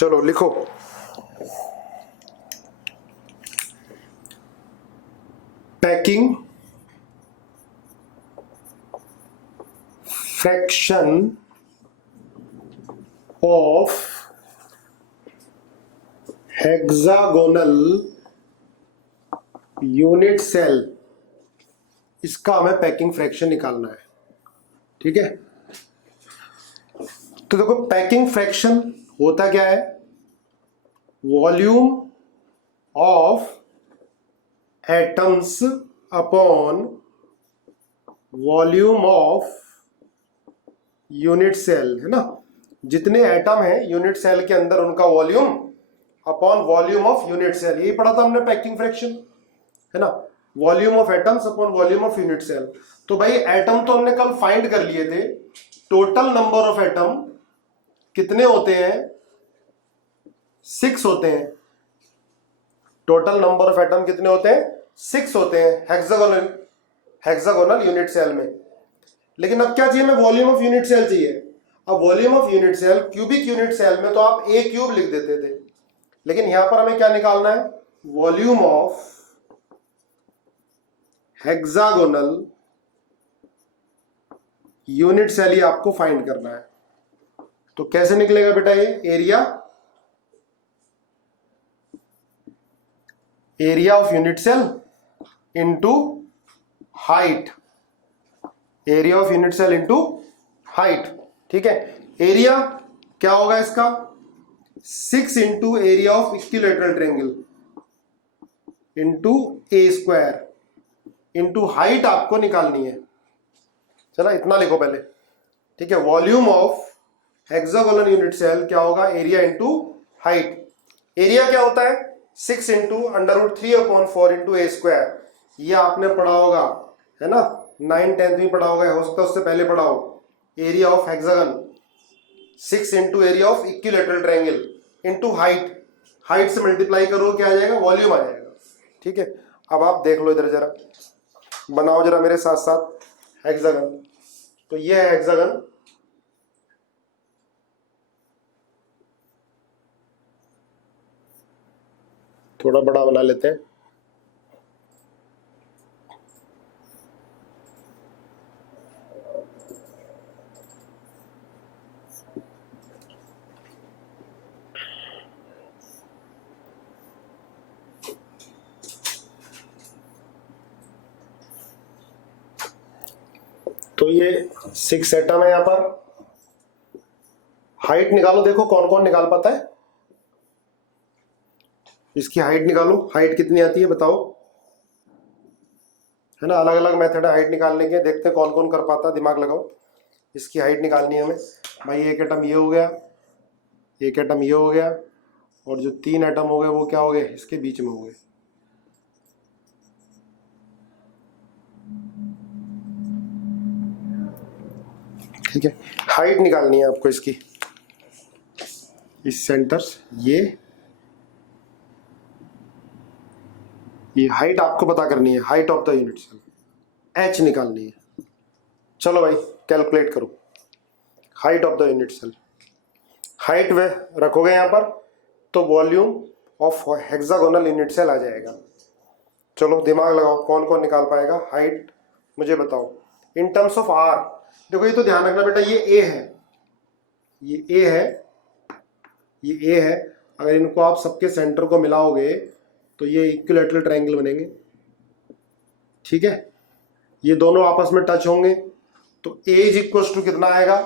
चलो लिखो। Packing fraction of hexagonal unit cell, इसका हमें पैकिंग फ्रैक्शन निकालना है। ठीक है, तो देखो पैकिंग फ्रैक्शन होता क्या है, volume of atoms upon volume of unit cell, है ना। जितने एटम है यूनिट सेल के अंदर उनका volume upon volume of unit cell, यही पढ़ा था हमने पैकिंग फ्रैक्शन, है ना। Volume of atoms upon volume of unit cell. तो भाई एटम तो हमने कल फाइंड कर लिए थे, टोटल नंबर ऑफ एटम कितने होते हैं, 6 होते हैं। टोटल नंबर ऑफ एटम कितने होते हैं, 6 होते हैं हेक्सागोनल यूनिट सेल में। लेकिन अब क्या चाहिए, हमें वॉल्यूम ऑफ यूनिट सेल चाहिए। अब volume of unit cell, cubic unit cell में तो आप ए क्यूब लिख देते थे, लेकिन यहां पर हमें क्या निकालना है, volume of hexagonal unit cell ही आपको फाइंड करना है। तो कैसे निकलेगा बेटा, ये area of unit cell into height, area of unit cell into height. ठीक है, एरिया क्या होगा इसका, 6 into area of equilateral triangle into a square into height आपको निकालनी है। चला इतना लिखो पहले। ठीक है, volume of hexagonal unit cell क्या होगा, एरिया इंटू हाइट। एरिया क्या होता है, 6 इंटू √3/4 इंटू ए स्क्वायर। ये आपने पढ़ा होगा, है ना, 9th-10th में पढ़ा होगा, हो सकता है उससे पहले पढ़ा हो। Area of hexagon 6 into area of equilateral triangle into height, height से मल्टीप्लाई करो क्या आ जाएगा, वॉल्यूम आ जाएगा। ठीक है, अब आप देख लो इधर जरा, बनाओ जरा मेरे साथ साथ हेक्सागन। तो ये है हेक्सागन, थोड़ा बड़ा बना लेते हैं। तो ये 6 एटम है यहां पर। हाइट निकालो, देखो कौन कौन निकाल पाता है, इसकी हाइट निकालो, हाइट कितनी आती है बताओ, है ना। अलग अलग मेथड है हाइट निकालने के, देखते हैं कौन कौन कर पाता है, दिमाग लगाओ। इसकी हाइट निकालनी है हमें भाई। एक एटम ये हो गया, एक एटम ये हो गया, और जो 3 एटम हो गए वो क्या हो गए, इसके बीच में हो गए। ठीक है, हाइट निकालनी है आपको इसकी, इस सेंटर्स ये हाइट आपको पता करनी है, height of the unit cell, H निकालनी है। चलो भाई कैलकुलेट करो height of the unit cell. Height वे रखोगे यहां पर तो volume of hexagonal unit cell आ जाएगा। चलो दिमाग लगाओ, कौन कौन निकाल पाएगा हाइट, मुझे बताओ इन टर्म्स ऑफ आर। देखो ये तो ध्यान रखना बेटा, ये ए है, ये ए है, ये ए है। अगर इनको आप सबके सेंटर को मिलाओगे तो ये इक्विलैटरल ट्रायंगल बनेंगे। ठीक है, ये दोनों आपस में टच होंगे तो ए इज इक्वल टू कितना आएगा,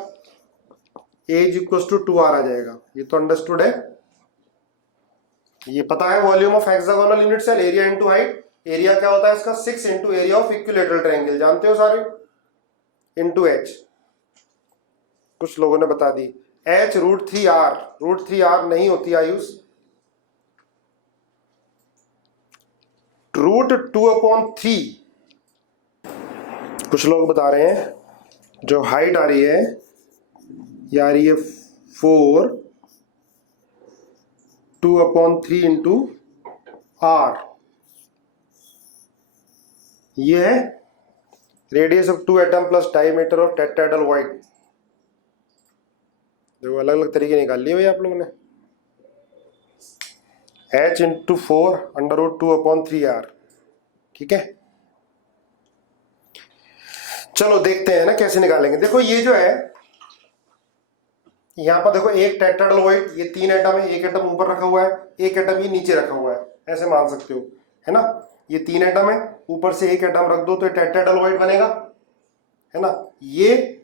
A is equal to 2r आ जाएगा। ये तो अंडरस्टूड है, ये पता है। Volume of hexagonal unit cell, area into height. Area क्या होता है इसका, 6 into area of equilateral triangle, जानते हो सारे, इंटू एच। कुछ लोगों ने बता दी एच √3r, √3r नहीं होती आयुष, √2/3। कुछ लोग बता रहे हैं जो हाइट आ रही है, ये आ रही है 4 2/3 इंटू r। ये है radius of 2 atom plus diameter of tetrahedral void. देखो अलग अलग तरीके निकाल लिए भाई आप लोगों ने। h into 4√2/3r। ठीक है, चलो देखते हैं ना कैसे निकालेंगे। देखो ये जो है यहाँ पर देखो एक टेट्राहेड्रल, ये 3 एटम है, एक एटम ऊपर रखा हुआ है, एक एटम ये नीचे रखा हुआ है, ऐसे मान सकते हो, है ना। ये 3 एटम है, ऊपर से एक एटम रख दो तो ये टेट्राहेड्रल बनेगा, है ना। ये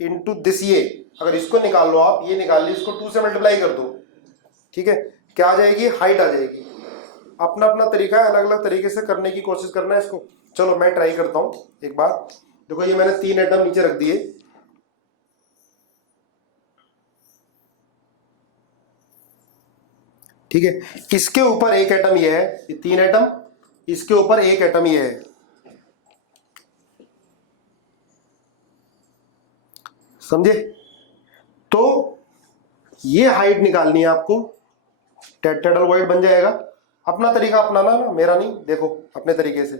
इंटू दिस, ये अगर इसको निकाल लो आप, ये निकाल ली, इसको 2 से मल्टीप्लाई कर दो, ठीक है, क्या आ जाएगी, हाइट आ जाएगी। अपना अपना तरीका है, अलग अलग तरीके से करने की कोशिश करना है इसको। चलो मैं ट्राई करता हूं एक बार। देखो ये मैंने 3 एटम नीचे रख दिए, ठीक है, इसके ऊपर एक एटम ये है, ये 3 एटम, इसके ऊपर एक एटम ये है, समझे। तो ये हाइट निकालनी है आपको, टेट्राहेड्रल बन जाएगा। अपना तरीका अपनाना ना, मेरा नहीं, देखो अपने तरीके से।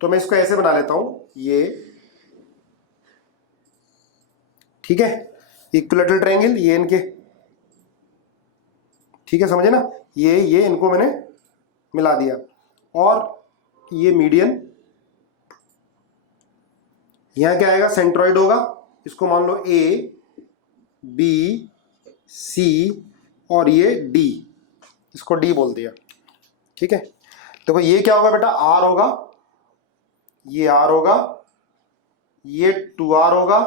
तो मैं इसको ऐसे बना लेता हूं, ये ठीक है, इक्विलैटरल ट्रायंगल, ये इनके, ठीक है, समझे ना, ये इनको मैंने मिला दिया, और ये मीडियन, यहां क्या आएगा, सेंट्रॉइड होगा, इसको मान लो ए बी सी और ये डी, इसको डी बोल दिया, ठीक है। देखो ये क्या होगा बेटा, आर होगा, ये आर होगा, ये 2r होगा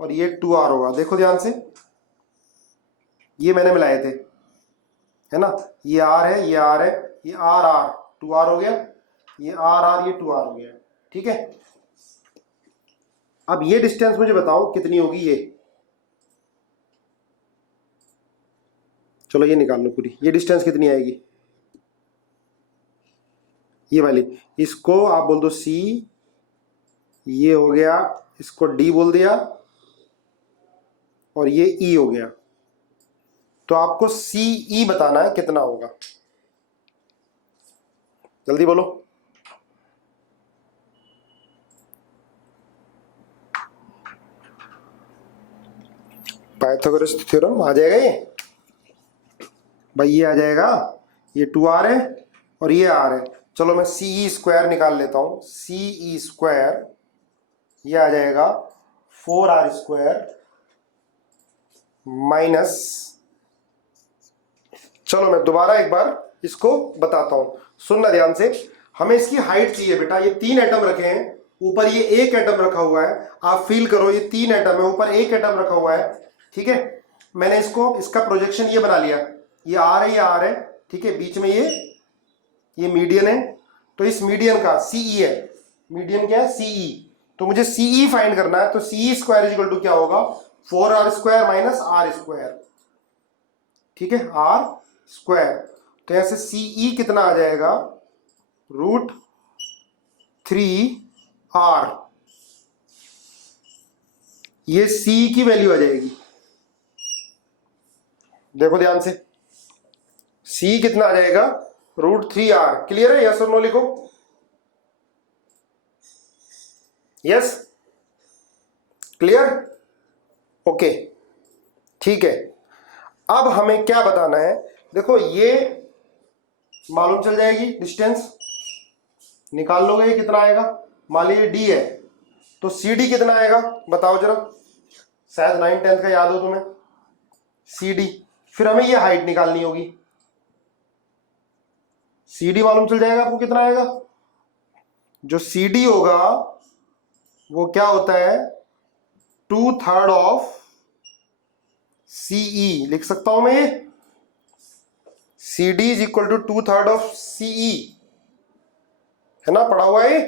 और ये 2r होगा। देखो ध्यान से, ये मैंने मिलाए थे, है ना, ये r है, ये r है, ये r r 2r हो गया, ये r r ये 2r हो गया, ठीक है। अब ये डिस्टेंस मुझे बताओ कितनी होगी ये, चलो ये निकाल लो पूरी, ये डिस्टेंस कितनी आएगी, ये वाली, इसको आप बोल दो c, ये हो गया, इसको d बोल दिया, और ये e हो गया। तो आपको CE बताना है कितना होगा, जल्दी बोलो। पाइथागोरस थ्योरम आ जाएगा ये भाई, ये आ जाएगा, ये 2r है और ये r है। चलो मैं CE स्क्वायर निकाल लेता हूं, CE स्क्वायर ये आ जाएगा 4r स्क्वायर माइनस, चलो मैं दोबारा एक बार इसको बताता हूं, सुनना ध्यान से। हमें इसकी हाइट चाहिए बेटा, ये 3 एटम रखे हैं, ऊपर ये एक एटम रखा हुआ है, आप फील करो ये 3 एटम है, ऊपर एक एटम रखा हुआ है, ठीक है। मैंने इसको, इसका प्रोजेक्शन ये बना लिया, ये आर है, ये आर है, ठीक है, बीच में ये मीडियन है, तो इस मीडियन का सीई है, मीडियन क्या है, सीई, तो मुझे सीई फाइंड करना है। तो सीई स्क्वायर इक्वल टू क्या होगा, 4r square minus r square, ठीक है, r स्क्वायर। तो यहां से सीई कितना आ जाएगा, √3r, ये c की वैल्यू आ जाएगी। देखो ध्यान से, c कितना आ जाएगा, √3r। क्लियर है, यस और नो लिखो, यस, क्लियर, ओके, ठीक है। अब हमें क्या बताना है, देखो ये मालूम चल जाएगी, डिस्टेंस निकाल लोगे, ये कितना आएगा, मान लीजिए d है, तो CD कितना आएगा बताओ जरा, शायद 9th 10th का याद हो तुम्हें, CD। फिर हमें ये हाइट निकालनी होगी, CD मालूम चल जाएगा आपको कितना आएगा, जो CD होगा वो क्या होता है, 2/3 ऑफ CE, लिख सकता हूं मैं ये, CD is equal to 2/3 of CE, है ना, पढ़ा हुआ है,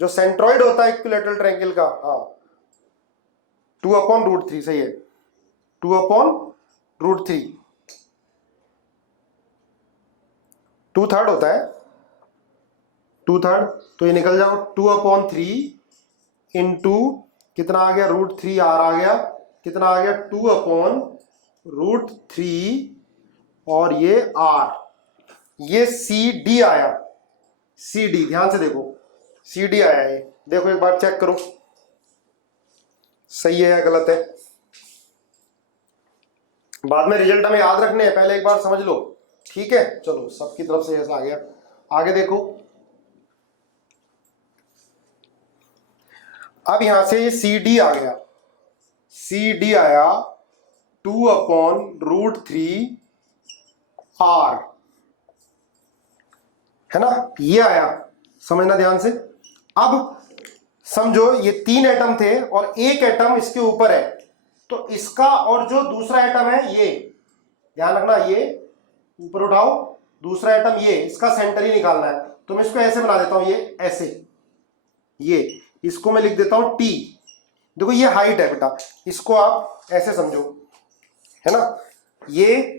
जो सेंट्रॉइड होता है इक्विलैटरल ट्रायंगल का, हाँ, 2/√3, सही है, 2/√3, 2/3 होता है, 2/3, तो ये निकल जाओ 2/3 इंटू कितना आ गया, √3r आ गया, कितना आ गया, 2/√3 और ये r, ये CD आया, CD ध्यान से देखो, CD आया है, देखो एक बार चेक करो सही है या गलत है, बाद में रिजल्ट हमें याद रखने हैं, पहले एक बार समझ लो ठीक है, चलो सबकी तरफ से ऐसा आ गया। आगे देखो, अब यहां से ये सी डी आ गया, सी डी आया 2/√3 R, है ना, ये आया, समझना ध्यान से। अब समझो ये 3 एटम थे और एक एटम इसके ऊपर है, तो इसका और जो दूसरा एटम है ये, ध्यान रखना, ये ऊपर उठाओ, दूसरा एटम ये, इसका सेंटर ही निकालना है। तो मैं इसको ऐसे बना देता हूं, ये ऐसे, ये इसको मैं लिख देता हूं T। देखो ये हाइट है बेटा, इसको आप ऐसे समझो, है ना, ये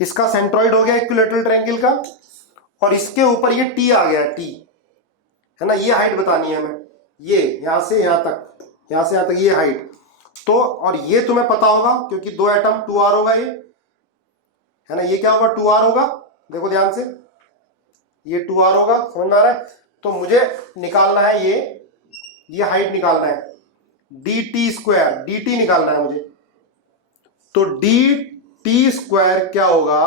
इसका सेंट्रॉइड हो गया इक्विलैटरल ट्रायंगल का, और इसके ऊपर ये T आ गया, T, है ना, ये हाइट बतानी है हमें, ये यहां से यहां तक, यहां से यहां तक ये हाइट। तो और ये तुम्हें पता होगा क्योंकि 2 एटम 2R होगा, ये है ना, ये क्या होगा 2R होगा, देखो ध्यान से, ये 2R होगा, समझ में आ रहा है। तो मुझे निकालना है ये हाइट निकालना है, dt², dt निकालना है मुझे। तो dt² क्या होगा,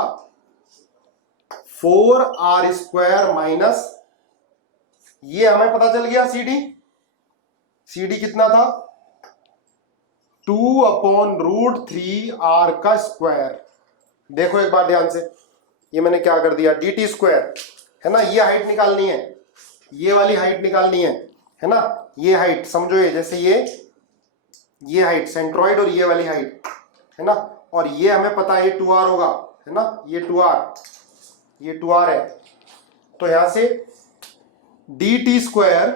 4R² माइनस, ये हमें पता चल गया CD कितना था, 2/√3R का स्क्वायर। देखो एक बार ध्यान से, ये मैंने क्या कर दिया, dt², है ना, ये हाइट निकालनी है, ये वाली हाइट निकालनी है ना, ये हाइट समझो, ये जैसे ये हाइट सेंट्रॉइड और ये वाली हाइट, है ना, और ये हमें पता है ये 2R होगा, है ना, ये 2R है। तो यहां से dt²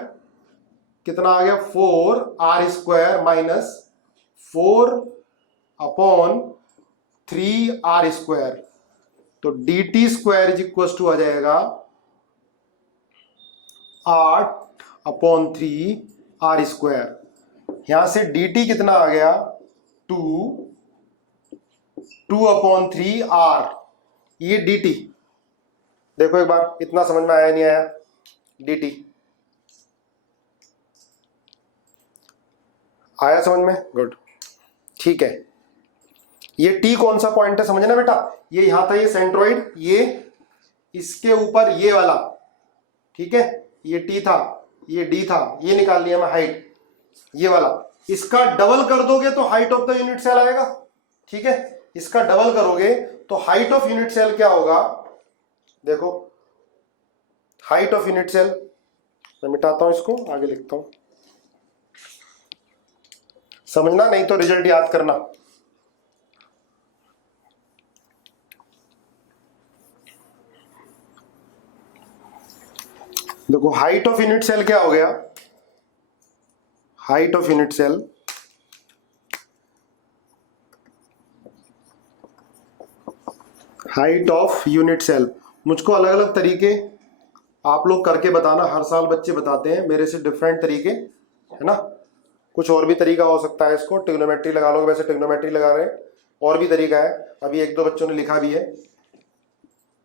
कितना आ गया, 4R² माइनस 4/3R²। तो dt² आ जाएगा 8/3R²। यहां से dt कितना आ गया, 2/3R, ये dt। देखो एक बार, इतना समझ में आया नहीं आया, dt आया समझ में, गुड, ठीक है। ये t कौन सा पॉइंट है समझना बेटा, ये यहां था, ये सेंट्रॉइड, ये इसके ऊपर ये वाला, ठीक है, ये t था, ये d था, ये निकाल लिया मैं हाइट, ये वाला। इसका डबल कर दोगे तो height of the unit cell आएगा, ठीक है, इसका डबल करोगे तो हाइट ऑफ यूनिट सेल क्या होगा, देखो हाइट ऑफ यूनिट सेल, मैं मिटाता हूं इसको, आगे लिखता हूं, समझना, नहीं तो रिजल्ट याद करना। देखो हाइट ऑफ यूनिट सेल क्या हो गया, हाइट ऑफ यूनिट सेल मुझको अलग अलग तरीके आप लोग करके बताना, हर साल बच्चे बताते हैं मेरे से डिफरेंट तरीके, है ना, कुछ और भी तरीका हो सकता है इसको, ट्रिग्नोमेट्री लगा लो, वैसे ट्रिग्नोमेट्री लगा रहे हैं, और भी तरीका है, अभी 1-2 बच्चों ने लिखा भी है।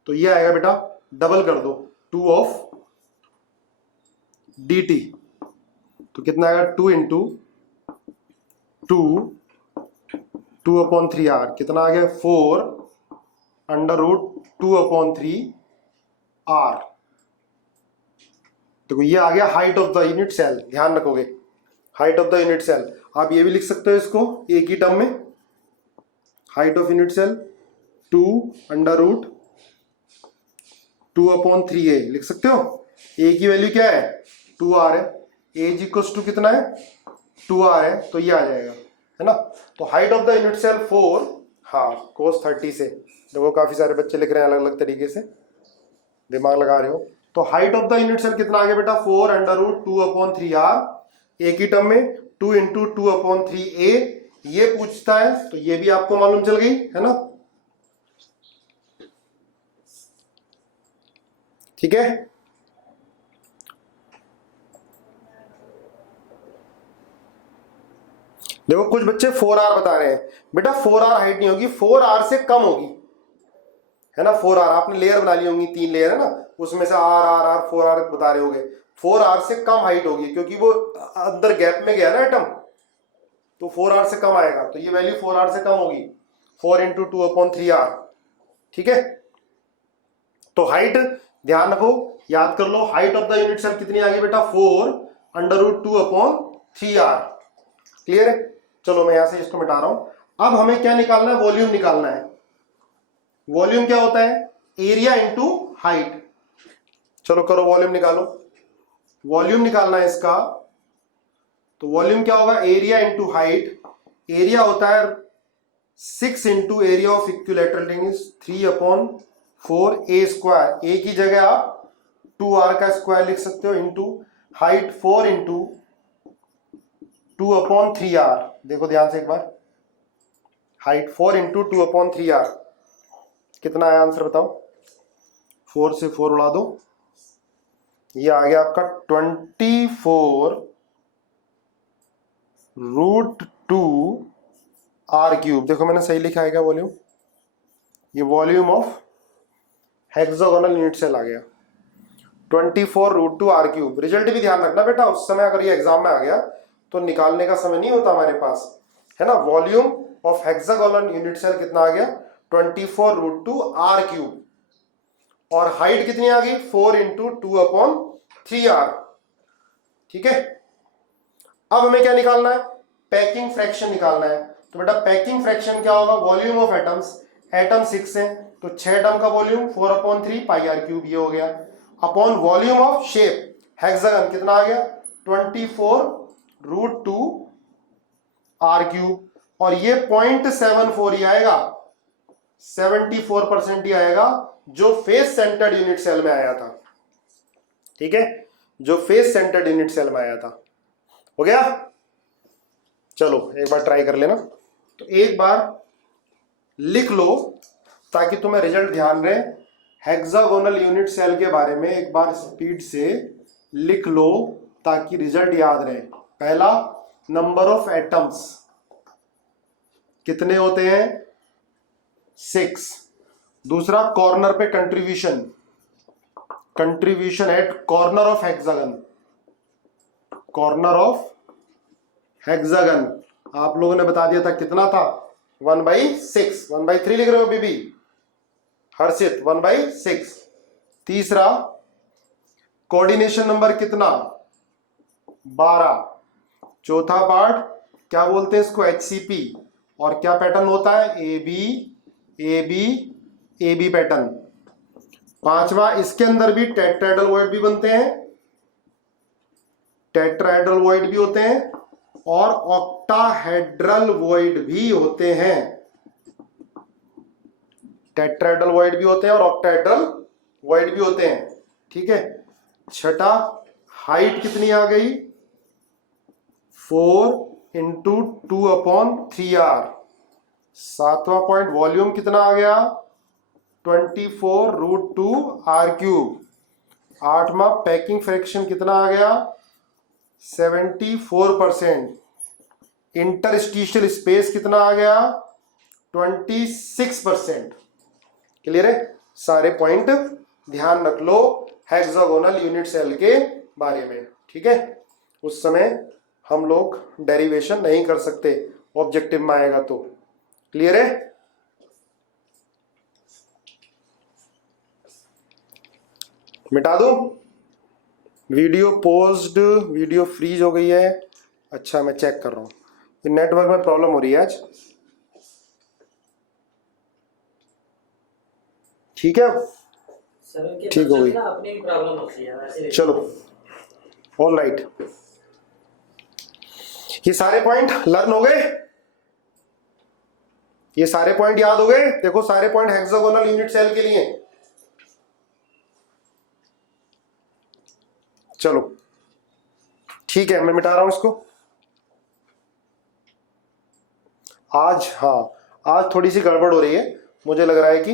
तो ये आएगा बेटा, डबल कर दो 2/dt, तो कितना आएगा, 2 × 2/3R, कितना आ गया, 4√2/3R। देखो ये आ गया height of the unit cell, ध्यान रखोगे, height of the unit cell. आप ये भी लिख सकते हो इसको एक ही टर्म में, height of unit cell 2/√2/3A लिख सकते हो। ए की वैल्यू क्या है, 2R है, ए इज इक्वल टू कितना है, 2R है, तो ये आ जाएगा, है ना। तो height of the unit cell 4, हाँ, cos 30 से, देखो काफी सारे बच्चे लिख रहे हैं अलग अलग तरीके से, दिमाग लगा रहे हो। तो height of the unit cell कितना आ गया बेटा, 4√2/3R, एक ही टर्म में 2 × 2/3A, ये पूछता है तो ये भी आपको मालूम चल गई, है ना, ठीक है। देखो कुछ बच्चे 4R बता रहे हैं, बेटा 4R हाइट नहीं होगी, 4R से कम होगी, है ना, 4R आपने लेयर बना ली होंगी, 3 लेयर है ना, उसमें से R 4R बता रहे होगे, 4R से कम हाइट होगी, क्योंकि वो अंदर गैप में गया ना एटम, तो 4R से कम आएगा, तो ये वैल्यू 4R से कम होगी, 4 × 2/3R, ठीक है। तो हाइट ध्यान रखो, याद कर लो, height of the unit cell कितनी आ गई बेटा 4√2/3r। क्लियर है? चलो मैं यहां से इसको मिटा रहा हूं। अब हमें क्या निकालना है? वॉल्यूम निकालना है। वॉल्यूम क्या होता है? Area into height. चलो करो, वॉल्यूम निकालो। वॉल्यूम निकालना है इसका, तो वॉल्यूम क्या होगा? Area into height. एरिया होता है 6 into area of equilateral ring is 3/4 a²। a की जगह आप 2r का स्क्वायर लिख सकते हो, इंटू हाइट 4 इंटू 2/3r। देखो ध्यान से एक बार, हाइट 4 इंटू 2/3r कितना आया आंसर बताओ? 4 से 4 उड़ा दो, ये आ गया आपका 24√2r³। देखो मैंने सही लिखा है क्या वॉल्यूम? ये volume of hexagonal unit cell आ गया 24√2r³। रिजल्ट भी ध्यान रखना बेटा, उस समय अगर ये एग्जाम में आ गया तो निकालने का समय नहीं होता हमारे पास, है ना। Volume of hexagonal unit cell कितना आ गया? 24√2r³। और हाइट कितनी आ गई? 4 इंटू 2/3r। ठीक है। अब हमें क्या निकालना है? पैकिंग फ्रैक्शन निकालना है। तो बेटा पैकिंग फ्रैक्शन क्या होगा? वॉल्यूम ऑफ एटम्स, एटम 6 है तो 6 एटम का वॉल्यूम 4/3 πr³ ये हो गया, upon volume of shape hexagon कितना आ गया? 24√2r³। और ये 0.74 ही आएगा, 74% ही आएगा जो फेस सेंटर्ड यूनिट सेल में आया था। ठीक है, जो फेस सेंटर्ड यूनिट सेल में आया था। हो गया? चलो एक बार ट्राई कर लेना। तो एक बार लिख लो ताकि तुम्हें रिजल्ट ध्यान रहे। हेक्सागोनल यूनिट सेल के बारे में एक बार स्पीड से लिख लो ताकि रिजल्ट याद रहे। पहला, नंबर ऑफ एटम्स कितने होते हैं? 6। दूसरा, कॉर्नर पे contribution, contribution at corner of hexagon, corner of hexagon आप लोगों ने बता दिया था कितना था? 1/6। 1/3 लिख रहे हो बीबी हर्षित? 1/6। तीसरा, कोऑर्डिनेशन नंबर कितना? 12। चौथा पार्ट क्या बोलते हैं इसको? HCP। और क्या पैटर्न होता है? AB AB AB pattern. पांचवा, इसके अंदर भी टेट्राहेड्रल वॉइड भी बनते हैं, टेट्राहेड्रल वॉइड भी होते हैं और ऑक्टाहेड्रल वॉइड भी होते हैं। टेट्राहेड्रल वॉइड भी होते हैं और ऑक्टाहेड्रल वॉइड भी होते हैं। ठीक है। छठा, हाइट कितनी आ गई? 4 इंटू 2/3r। सातवां पॉइंट, वॉल्यूम कितना आ गया? 24√2r³। आठवां, पैकिंग फ्रैक्शन कितना आ गया? 74%। इंटरस्टिशियल स्पेस कितना आ गया? 26%। क्लियर है? सारे पॉइंट ध्यान रख लो हेक्सागोनल यूनिट सेल के बारे में। ठीक है, उस समय हम लोग डेरिवेशन नहीं कर सकते, ऑब्जेक्टिव में आएगा तो। क्लियर है? मिटा दूं? वीडियो पोज्ड, वीडियो फ्रीज हो गई है। अच्छा मैं चेक कर रहा हूं, ये नेटवर्क में प्रॉब्लम हो रही है आज। ठीक है, ठीक हो गई, अपनी प्रॉब्लम होती है वैसे। चलो ऑल राइट। ये सारे पॉइंट लर्न हो गए, ये सारे पॉइंट याद हो गए। देखो सारे पॉइंट हेक्सागोनल यूनिट सेल के लिए। चलो ठीक है, मैं मिटा रहा हूं इसको आज। हाँ, आज थोड़ी सी गड़बड़ हो रही है, मुझे लग रहा है कि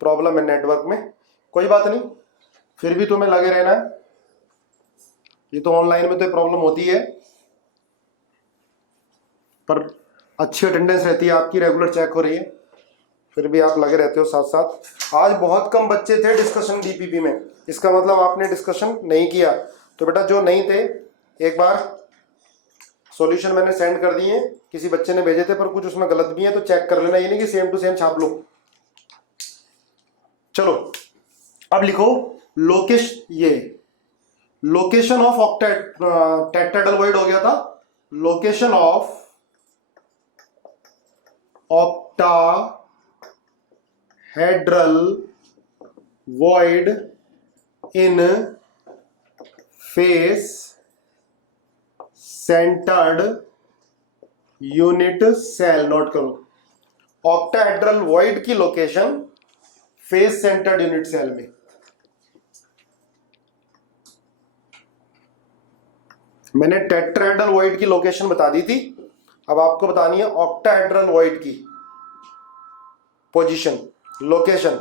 प्रॉब्लम है नेटवर्क में। कोई बात नहीं, फिर भी तुम्हें लगे रहना है, ये तो ऑनलाइन में तो प्रॉब्लम होती है, पर अच्छी अटेंडेंस रहती है आपकी, रेगुलर चेक हो रही है, फिर भी आप लगे रहते हो साथ साथ। आज बहुत कम बच्चे थे डिस्कशन डीपीपी में, इसका मतलब आपने डिस्कशन नहीं किया। तो बेटा जो नहीं थे, एक बार सॉल्यूशन मैंने सेंड कर दिए, किसी बच्चे ने भेजे थे पर कुछ उसमें गलत भी है तो चेक कर लेना, ये नहीं कि सेम टू सेम छाप लो। चलो अब लिखो लोकेशन ऑफ टेट्राहेड्रल हो गया था, location of octahedral void in face centred unit cell. Note करो, ऑक्टाहेड्रल वॉइड की location face centred unit cell में। मैंने टेट्राहेड्रल वॉइड की लोकेशन बता दी थी, अब आपको बतानी है ऑक्टाहेड्रल वॉइड की पोजीशन, लोकेशन।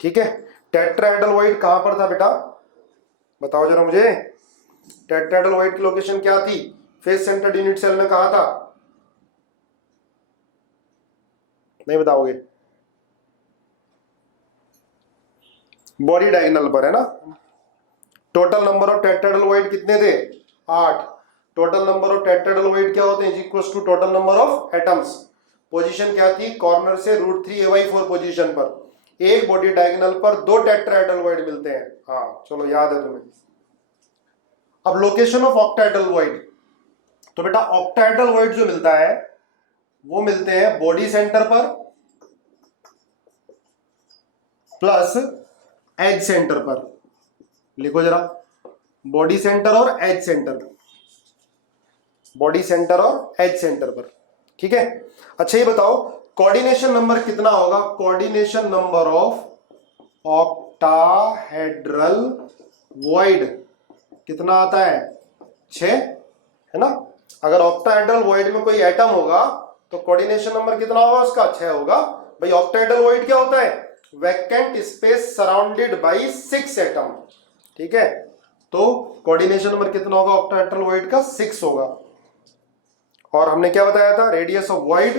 ठीक है, टेट्राहेड्रल वॉइड कहां पर था बेटा, बताओ जरा मुझे। टेट्राहेड्रल वॉइड की लोकेशन क्या थी, फेस सेंटर्ड यूनिट सेल में कहा था, नहीं बताओगे? बॉडी डायगोनल पर है ना। Total number of tetrahedral void कितने थे, 8। Total number of tetrahedral void क्या होते हैं, equals to total number of atoms. Position क्या थी, कॉर्नर से √3a/4 पोजीशन पर एक बॉडी डायगोनल पर 2 टेट्राहेड्रल वॉइड मिलते हैं। हाँ चलो, याद है तुम्हें। अब लोकेशन ऑफ ऑक्टाहेड्रल वॉइड, तो बेटा ऑक्टाहेड्रल वॉइड जो मिलता है वो मिलते हैं बॉडी सेंटर पर प्लस एज सेंटर पर। लिखो जरा, बॉडी सेंटर और एज सेंटर, बॉडी सेंटर और एज सेंटर पर। ठीक है, अच्छा ये बताओ कोऑर्डिनेशन नंबर कितना होगा, coordination number of octahedral void कितना आता है, 6 है ना। अगर ऑक्टाहेड्रल वॉइड में कोई एटम होगा तो कोऑर्डिनेशन नंबर कितना होगा उसका, 6 होगा। भाई ऑक्टाहेड्रल वॉइड क्या होता है, vacant space surrounded by 6 atom. ठीक है, तो कोऑर्डिनेशन नंबर कितना होगा ऑक्टाहेड्रल वॉइड का, 6 होगा। और हमने क्या बताया था, radius of void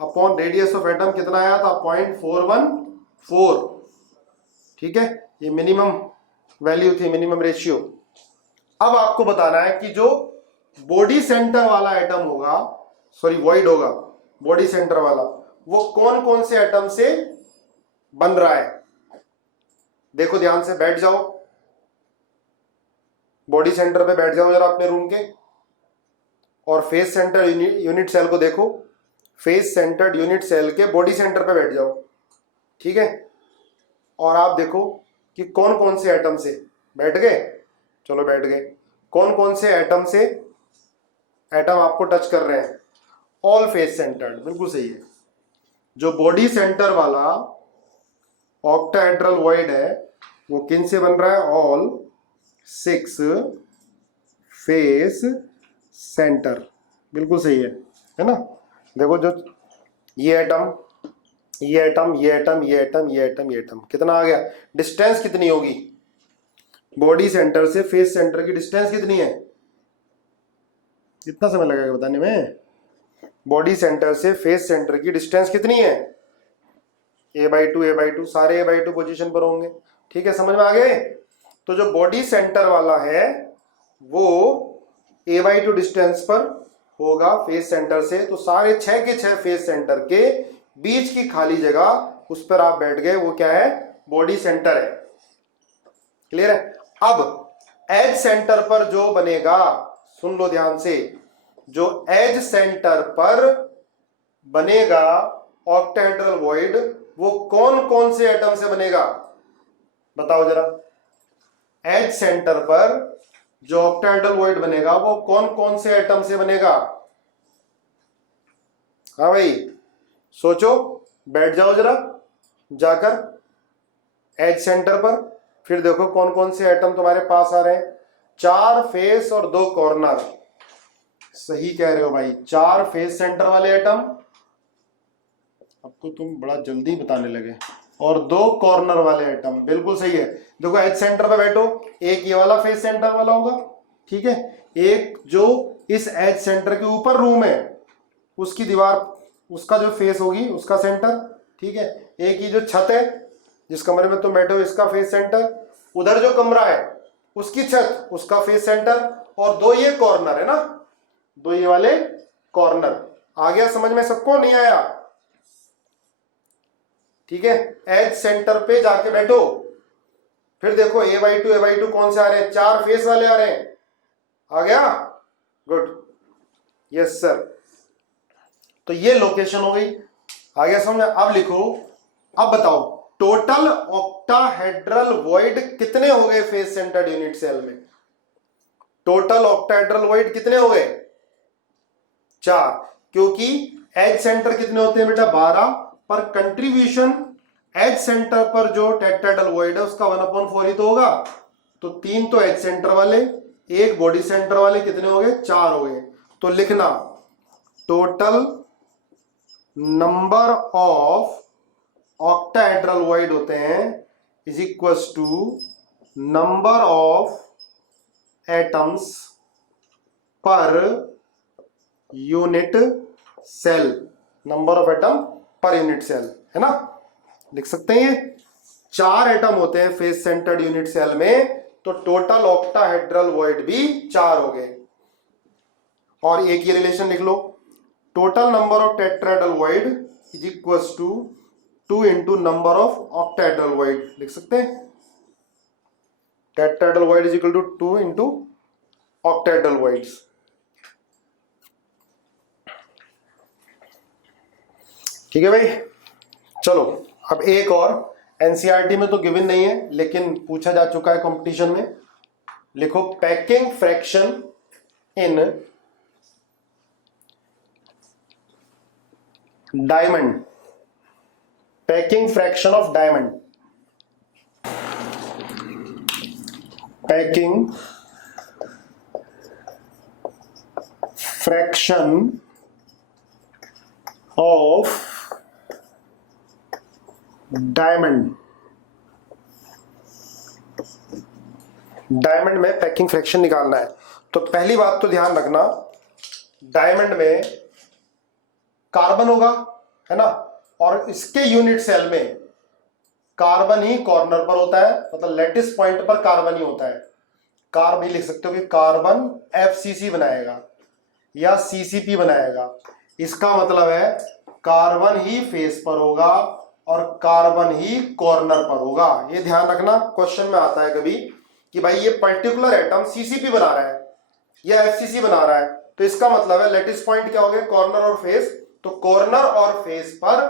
upon radius of atom कितना आया था, 0.414। ठीक है, ये मिनिमम वैल्यू थी, मिनिमम रेशियो। अब आपको बताना है कि जो बॉडी सेंटर वाला एटम होगा, सॉरी वॉइड होगा, बॉडी सेंटर वाला, वो कौन कौन से एटम से बन रहा है। देखो ध्यान से, बैठ जाओ, बॉडी सेंटर पे बैठ जाओ जरा अपने रूम के, और फेस सेंटर यूनिट सेल को देखो, फेस सेंटर्ड यूनिट सेल के बॉडी सेंटर पे बैठ जाओ। ठीक है, और आप देखो कि कौन कौन से एटम से, बैठ गए, चलो बैठ गए, कौन कौन से एटम से एटम आपको टच कर रहे हैं, ऑल फेस सेंटर्ड, बिल्कुल सही है। जो बॉडी सेंटर वाला ऑक्टाहेड्रल वॉइड है वो किन से बन रहा है, ऑल 6 फेस सेंटर, बिल्कुल सही है ना। देखो जो ये एटम, ये एटम, ये एटम, ये एटम, ये एटम, ये एटम, कितना आ गया, डिस्टेंस कितनी होगी, बॉडी सेंटर से फेस सेंटर की डिस्टेंस कितनी है, कितना समय लगेगा बताने में, बॉडी सेंटर से फेस सेंटर की डिस्टेंस कितनी है, a/2 सारे a/2 पोजीशन पर होंगे। ठीक है, समझ में आ गए। तो जो बॉडी सेंटर वाला है वो a/2 डिस्टेंस पर होगा फेस सेंटर से, तो सारे 6 के 6 फेस सेंटर के बीच की खाली जगह उस पर आप बैठ गए, वो क्या है, बॉडी सेंटर है। क्लियर है। अब एज सेंटर पर जो बनेगा, सुन लो ध्यान से, जो एज सेंटर पर बनेगा ऑक्टाहेड्रल वॉइड, वो कौन कौन से एटम से बनेगा, बताओ जरा। एज सेंटर पर जो ऑक्टाहेड्रल वॉइड बनेगा वो कौन कौन से एटम से बनेगा, हाँ भाई सोचो, बैठ जाओ जरा जाकर एज सेंटर पर, फिर देखो कौन कौन से एटम तुम्हारे पास आ रहे हैं, 4 फेस और 2 कॉर्नर। सही कह रहे हो भाई, 4 फेस सेंटर वाले एटम, अब तो तुम बड़ा जल्दी बताने लगे, और 2 कॉर्नर वाले एटम, बिल्कुल सही है। देखो एज सेंटर पे बैठो, एक ये वाला फेस सेंटर वाला होगा, ठीक है, एक जो इस एज सेंटर के ऊपर रूम है उसकी दीवार, उसका जो फेस होगी उसका सेंटर, ठीक है, एक ही जो छत है जिस कमरे में तुम बैठे हो इसका फेस सेंटर, उधर जो कमरा है उसकी छत, उसका फेस सेंटर, और 2 ये कॉर्नर है ना, 2 ये वाले कॉर्नर। आ गया समझ में सबको, नहीं आया? ठीक है, एज सेंटर पे जाके बैठो, फिर देखो A/2 कौन से आ रहे हैं, 4 फेस वाले आ रहे हैं, आ गया, गुड, यस सर। तो ये लोकेशन हो गई, आ गया समझ। अब लिखो, अब बताओ टोटल ऑक्टाहेड्रल वॉइड कितने हो गए फेस सेंटर्ड यूनिट सेल में, टोटल ऑक्टाहेड्रल वॉइड कितने हो गए, 4, क्योंकि एज सेंटर कितने होते हैं बेटा 12, पर कंट्रीब्यूशन एज सेंटर पर जो टेट्राहेड्रल वॉइड है उसका 1/4 ही तो होगा, तो 3 तो एज सेंटर वाले, 1 बॉडी सेंटर वाले, कितने हो गए, 4 हो गए। तो लिखना total number of octahedral void होते हैं is equals to number of atoms per unit cell, number of atom per unit cell, है ना, लिख सकते हैं ये। 4 एटम होते हैं फेस सेंटर्ड यूनिट सेल में, तो टोटल ऑक्टाहेड्रल वॉइड भी 4 हो गए। और एक ये रिलेशन लिख लो, total number of tetrahedral void is equals to 2 into number of octahedral void, लिख सकते हैं। Tetrahedral void is equal to 2 into octahedral voids. ठीक है भाई, चलो अब एक और, एनसीईआरटी में तो गिवन नहीं है लेकिन पूछा जा चुका है कंपटीशन में। लिखो packing fraction in diamond, packing fraction of diamond, packing fraction of diamond, diamond में पैकिंग फ्रैक्शन निकालना है। तो पहली बात तो ध्यान रखना, डायमंड में कार्बन होगा, है ना, और इसके यूनिट सेल में कार्बन ही कॉर्नर पर होता है, मतलब लेटिस पॉइंट पर कार्बन ही होता है। कार्बन लिख सकते हो कि कार्बन एफसीसी बनाएगा या सीसीपी बनाएगा, इसका मतलब है कार्बन ही फेस पर होगा और कार्बन ही कॉर्नर पर होगा। ये ध्यान रखना, क्वेश्चन में आता है कभी कि भाई ये पर्टिकुलर एटम सीसीपी बना रहा है या एफसीसी बना रहा है, तो इसका मतलब है लेटिस पॉइंट क्या हो गया, कॉर्नर और फेस, तो कॉर्नर और फेस पर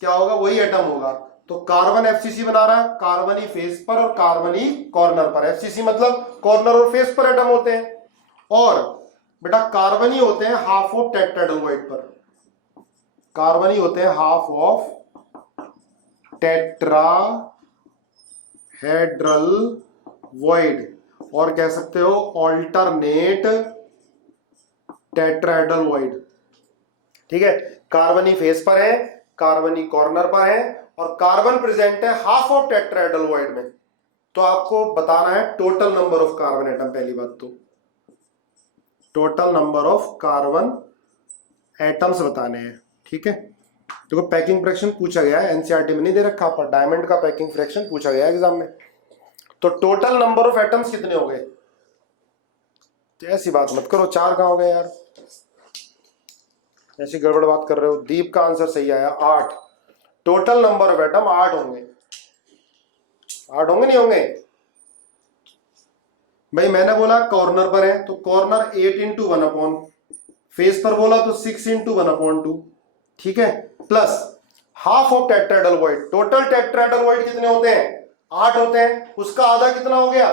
क्या होगा, वही एटम होगा। तो कार्बन एफसीसी बना रहा है, कार्बन ही फेस पर और कार्बन ही कॉर्नर पर, एफसीसी मतलब कॉर्नर और फेस पर एटम होते हैं। और बेटा कार्बन ही होते हैं हाफ ऑफ टेट्राहेड्रल वॉइड पर, कार्बन ही होते हैं हाफ ऑफ टेट्राहेड्रल वॉइड, और कह सकते हो ऑल्टरनेट टेट्राहेड्रल वॉइड। ठीक है, कार्बन ही फेस पर है, कार्बन ही कॉर्नर पर है, और कार्बन प्रेजेंट है हाफ ऑफ टेट्राहेड्रल वॉइड में। तो आपको बताना है total number of carbon atom, पहली बात तो total number of carbon atoms बताने हैं। ठीक है, देखो पैकिंग फ्रैक्शन पूछा गया है, एनसीईआरटी में नहीं दे रखा, पर डायमंड का पैकिंग फ्रैक्शन पूछा गया है एग्जाम में। तो टोटल नंबर ऑफ एटम्स कितने हो गए, तो ऐसी बात मत करो 4 कहां हो गए यार, ऐसी गड़बड़ बात कर रहे हो। दीप का आंसर सही आया 8, टोटल नंबर ऑफ एटम 8 होंगे, 8 होंगे नहीं होंगे भाई। मैंने बोला कॉर्नर पर है तो कॉर्नर 8 इंटू 1/, फेस पर बोला तो 6 इंटू 1/2, ठीक है, plus half of tetrahedral void. Total tetrahedral void कितने होते हैं, 8 होते हैं, उसका आधा कितना हो गया,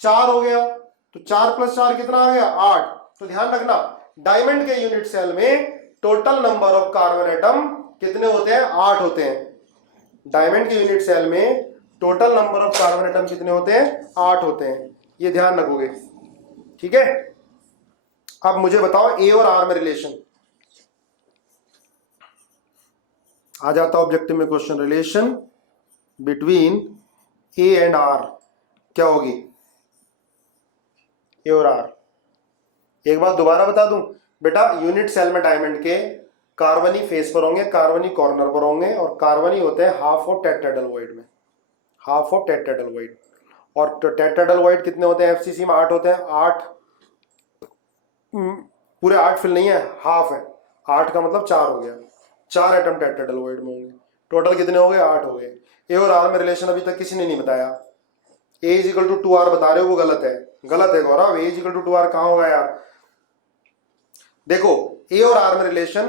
4 हो गया, तो 4 + 4 कितना आ गया, 8। तो ध्यान रखना डायमंड के यूनिट सेल में total number of carbon atom कितने होते हैं, 8 होते हैं। डायमंड के यूनिट सेल में total number of carbon atom कितने होते हैं, 8 होते हैं, ये ध्यान रखोगे। ठीक है, अब मुझे बताओ ए और आर में रिलेशन आ जाता ऑब्जेक्टिव में question, relation between A and R क्या होगी, ए और आर। एक बात दोबारा बता दूं बेटा, यूनिट सेल में डायमंड के कार्बन ही फेस पर होंगे, कार्बन ही कॉर्नर पर होंगे, और कार्बन ही होते हैं हाफ ऑफ टेट्राहेड्रल वॉइड में, हाफ ऑफ टेट्राहेड्रल वॉइड। और टेट्राहेड्रल वॉइड कितने होते हैं, एफसीसी में 8 होते हैं, 8 पूरे 8 फिल नहीं है, हाफ है, 8 का मतलब 4 हो गया, 4 एटम टेट्राहेड्रल वॉइड में होंगे। टोटल कितने हो गए, 8 हो गए। ए और आर में रिलेशन अभी तक किसी ने नहीं बताया, ए इज इक्वल टू 2r बता रहे हो, वो गलत है, गलत है गौरव। ए इज इक्वल टू 2r कहाँ होगा यार? देखो ए और आर में रिलेशन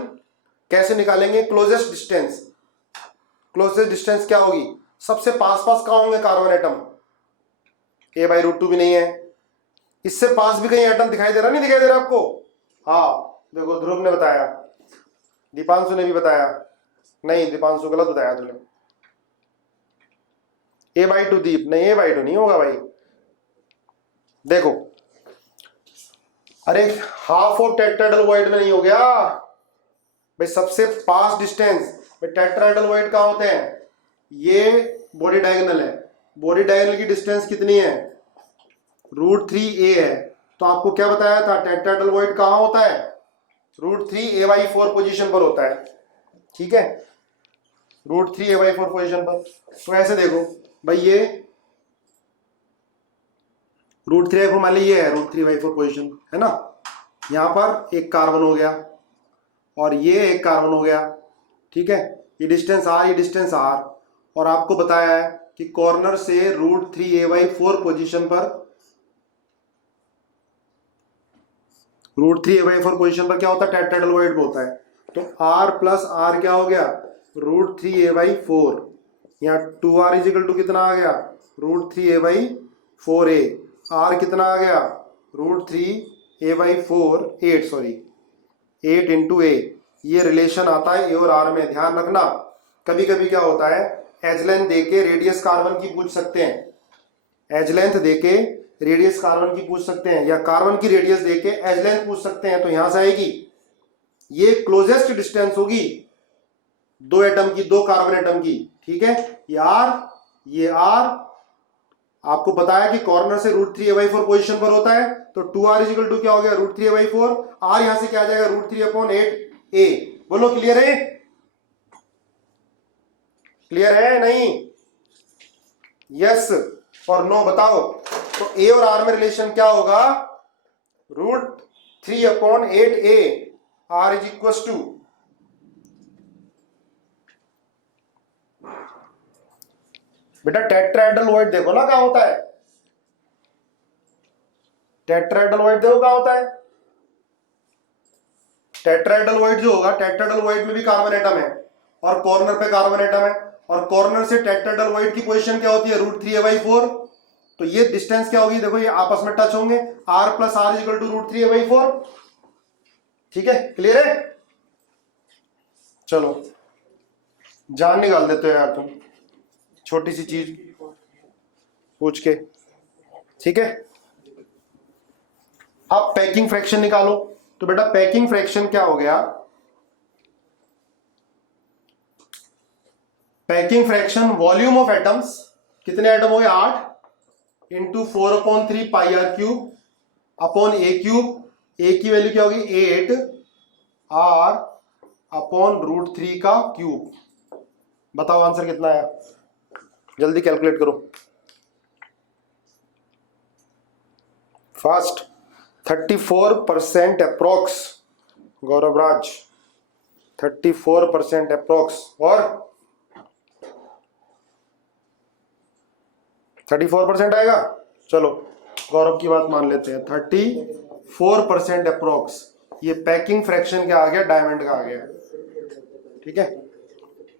कैसे निकालेंगे? Closest distance. क्लोजेस्ट डिस्टेंस क्या होगी? सबसे पास पास कहाँ होंगे कार्बन एटम? a/√2 भी नहीं है, इससे पास भी कहीं एटम दिखाई दे रहा, नहीं दिखाई दे रहा आपको? हाँ देखो, ध्रुव ने बताया, दीपांशु ने भी बताया, नहीं दीपांशु गलत बताया तुमने। a/2 दीप, नहीं a/2 नहीं होगा भाई। देखो अरे हाफ ऑफ टेट्राहेड्रल में नहीं हो गया भाई, सबसे पास डिस्टेंस। भाई टेट्राहेड्रल कहाँ होते हैं? ये बॉडी डायगोनल है, बॉडी डायगोनल की डिस्टेंस कितनी है? √3a है। तो आपको क्या बताया था? टेट्राहेड्रल कहाँ होता है? √3a/4 पोजीशन पर होता है, ठीक है, √3a/4 पोजीशन पर। तो ऐसे देखो भाई, ये √3a/4 मान ली, ये है √3/4 पोजीशन है ना। यहाँ पर एक कार्बन हो गया और ये एक कार्बन हो गया, ठीक है। ये डिस्टेंस r, ये डिस्टेंस r, और आपको बताया है कि कॉर्नर से √3a/4 पोजीशन पर, √3a/4 पोजीशन पर क्या होता है? टेट्राहेड्रल में होता है। तो r प्लस r क्या हो गया? √3a/4। यहाँ 2r इज इक्वल टू कितना आ गया? √3a/4a। r कितना आ गया? √3a/4, 8 sorry 8 into a। ये रिलेशन आता है ए और आर में, ध्यान रखना। कभी कभी क्या होता है, एज लेंथ देके रेडियस कार्बन की पूछ सकते हैं, एज लेंथ देके रेडियस कार्बन की पूछ सकते हैं, या कार्बन की रेडियस देके एज लेंथ पूछ सकते हैं। तो यहां से आएगी, ये क्लोजेस्ट डिस्टेंस होगी दो एटम की, दो कार्बन एटम की, ठीक है। ये आर आपको बताया कि कॉर्नर से √3a/4 पोजीशन पर होता है। तो 2r इज इक्वल टू क्या हो गया? √3a/4। r यहां से क्या आ जाएगा? √3/8a। बोलो क्लियर है? क्लियर है नहीं? यस और नो बताओ। तो ए और आर में रिलेशन क्या होगा? √3/8a। r is equal to, बेटा टेट्राहेड्रल देखो ना कहां होता है, टेट्राहेड्रल देखो कहां होता है। टेट्राहेड्रल जो होगा, टेट्राहेड्रल में भी कार्बन एटम है और कॉर्नर पे कार्बन एटम है, और कॉर्नर से टेट्राहेड्रल की पोजीशन क्या होती है? √3a/4। तो ये डिस्टेंस क्या होगी? देखो ये आपस में टच होंगे, r plus r is equal to √3a/4, ठीक है। क्लियर है? चलो जान निकाल देते हो यार तुम, छोटी सी चीज पूछ के, ठीक है। अब पैकिंग फ्रैक्शन निकालो। तो बेटा पैकिंग फ्रैक्शन क्या हो गया? Packing fraction volume of atoms, कितने एटम हो गए? 8 into 4/3 πr³ upon a³। a की वैल्यू क्या होगी? 8 r अपॉन √3 का क्यूब। बताओ आंसर कितना है? जल्दी कैलकुलेट करो फास्ट। 34% अप्रोक्स गौरव राज, 34% अप्रोक्स, और 34% आएगा। चलो गौरव की बात मान लेते हैं, 34% अप्रोक्स। ये पैकिंग फ्रैक्शन क्या आ गया? डायमंड का आ गया, ठीक है।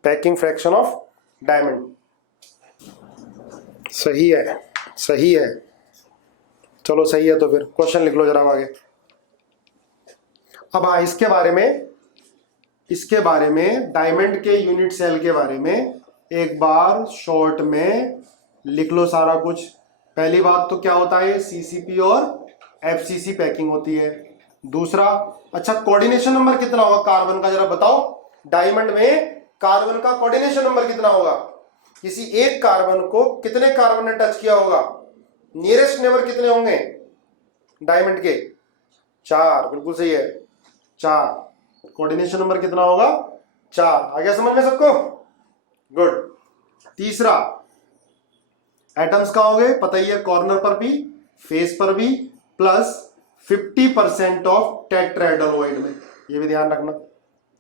Packing fraction of diamond. सही है, सही है। चलो सही है तो फिर क्वेश्चन लिख लो जरा आगे। अब हाँ, इसके बारे में डायमंड के यूनिट सेल के बारे में एक बार शॉर्ट में लिख लो सारा कुछ। पहली बात तो क्या होता है? सीसीपी और एफसीसी पैकिंग होती है। दूसरा, अच्छा कोऑर्डिनेशन नंबर कितना होगा कार्बन का, जरा बताओ। डायमंड में कार्बन का कोऑर्डिनेशन नंबर कितना होगा? किसी एक कार्बन को कितने कार्बन ने टच किया होगा? नियरेस्ट नेबर कितने होंगे डायमंड के? 4, बिल्कुल सही है, 4। कोऑर्डिनेशन नंबर कितना होगा? 4। आ गया समझ में सबको? गुड। तीसरा, एटम्स का हो गए पता ही है, कॉर्नर पर भी फेस पर भी, प्लस 50% ऑफ टेट्राहेड्रल में, ये भी ध्यान रखना,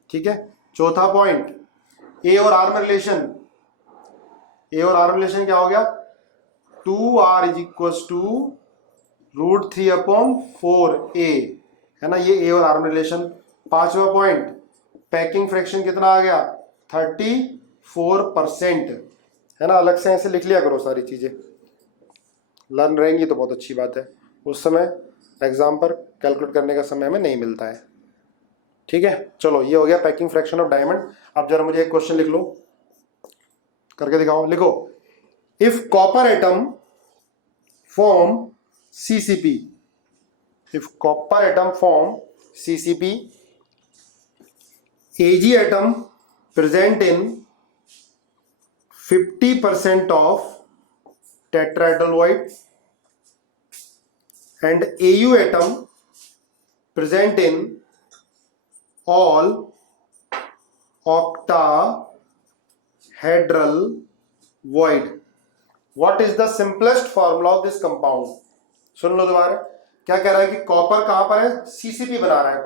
ठीक है। चौथा पॉइंट, ए और आर में रिलेशन। ए और आर में रिलेशन क्या हो गया? 2r is equal to √3/4a, है ना। ये a और r में रिलेशन। पांचवा पॉइंट, पैकिंग फ्रैक्शन कितना आ गया 34%, है ना। अलग से ऐसे लिख लिया करो सारी चीजें, लर्न रहेंगी तो बहुत अच्छी बात है। उस समय एग्जाम पर कैलकुलेट करने का समय हमें नहीं मिलता है, ठीक है। चलो ये हो गया पैकिंग फ्रैक्शन ऑफ डायमंड। अब जरा मुझे एक क्वेश्चन लिख लो, करके दिखाओ। लिखो, if copper atom form CCP, if copper atom form CCP, Ag atom present in 50% of tetrahedral void and Au atom present in all octahedral void, what is the simplest formula of this compound? सुन लो दोबारा, क्या कह रहा है कि copper कहां पर है, CCP बना रहा है।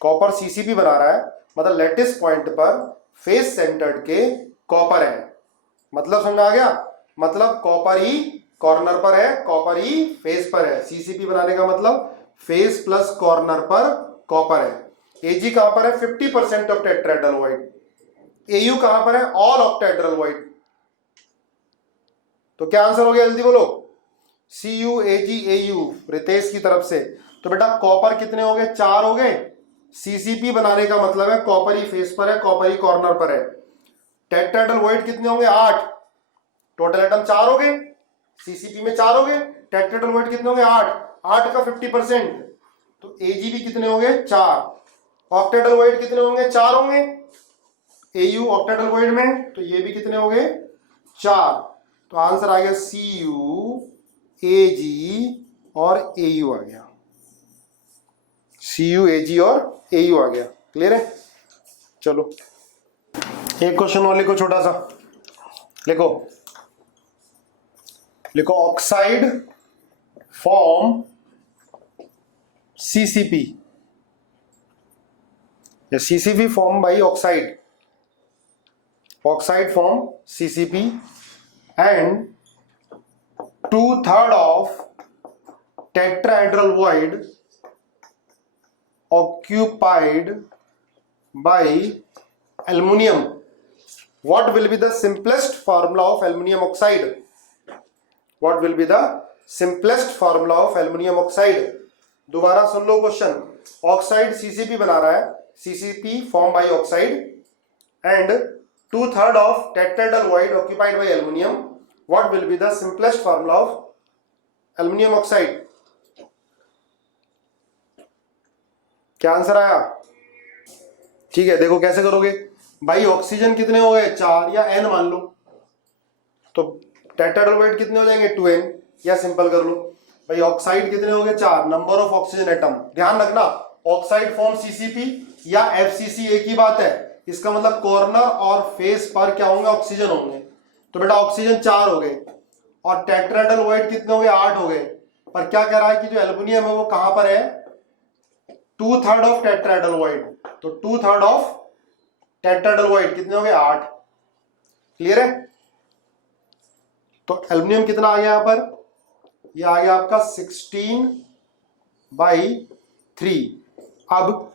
कॉपर सीसीपी बना रहा है, मतलब लेटिस पॉइंट पर फेस सेंटर्ड के कॉपर है। मतलब समझ आ गया, मतलब कॉपर ही कॉर्नर पर है, कॉपर ही फेस पर है। सीसीपी बनाने का मतलब फेस प्लस कॉर्नर पर कॉपर है। एजी कहां पर है, 50% ऑफ टेट्राहेड्रल वॉइड। एयू कहां पर है, ऑल ऑक्टाहेड्रल वॉइड। तो क्या आंसर हो गया, जल्दी बोलो। CuAgAu रितेश की तरफ से। तो बेटा कॉपर कितने हो गए, 4 हो गए। सीसीपी बनाने का मतलब है कॉपर ही फेस पर है, कॉपर ही कॉर्नर पर है। टेट्राहेड्रल वॉइड कितने होंगे, 8। टोटल एटम 4 हो गए, सीसीपी में 4 हो गए। टेट्राहेड्रल वॉइड कितने होंगे, 8। 8 का 50%, तो एजी भी कितने होंगे, 4। ऑक्टाहेड्रल वॉइड कितने होंगे, 4 होंगे। एयू ऑक्टाहेड्रल वॉइड में, तो ये भी कितने हो गए, 4। तो आंसर आ गया CuAg और Au आ गया। CuAg और Au आ गया। क्लियर है। चलो एक क्वेश्चन और लिखो, छोटा सा लिखो। लिखो ऑक्साइड फॉर्म CCP, या CCP form by oxide, oxide form CCP and 2/3 of tetrahedral void occupied by aluminium. What will be the simplest formula of aluminium oxide? What will be the simplest formula of aluminium oxide? दोबारा सुन लो question. Oxide CCP बना रहा है, CCP form by oxide and 2/3 of tetrahedral void occupied by aluminium. What will be the simplest formula of aluminium oxide? क्या answer आया, ठीक है। देखो कैसे करोगे भाई, ऑक्सीजन कितने हो गए, 4 या n मान लो, तो टेट्राहेड्रल वॉइड कितने हो जाएंगे, 2n, या सिंपल कर लो भाई। ऑक्साइड कितने हो गए, 4। नंबर ऑफ ऑक्सीजन एटम, ध्यान रखना ऑक्साइड फॉर्म CCP या FCC एक ही बात है। इसका मतलब कॉर्नर और फेस पर क्या होंगे, ऑक्सीजन होंगे। तो बेटा ऑक्सीजन 4 हो गए और टेट्राहेड्रल वॉइड कितने हो गए, 8 हो गए। पर क्या कह रहा है कि जो एल्युमिनियम है वो कहां पर है, 2/3 ऑफ टेट्राहेड्रल वॉइड। तो 2/3 ऑफ टेट्राहेड्रल वॉइड कितने हो गए, 8। क्लियर है। तो एल्युमिनियम कितना आ गया यहां पर, ये आ गया आपका 16/3। अब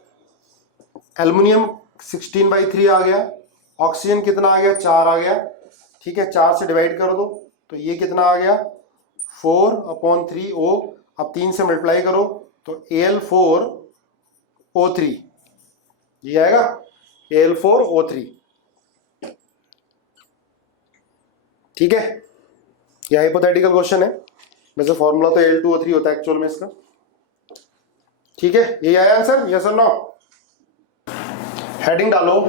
एल्युमिनियम 16/3 आ गया, ऑक्सीजन कितना आ गया, 4 आ गया। ठीक है, 4 से डिवाइड कर दो तो ये कितना आ गया, 4/3O। अब 3 से मल्टीप्लाई करो तो Al4O3, ये आएगा Al4O3। ठीक है, ये हाइपोथेटिकल क्वेश्चन है, वैसे फॉर्मूला तो Al2O3 होता है एक्चुअल में इसका। ठीक है, ये आया आंसर, यस और नो। हेडिंग डालो,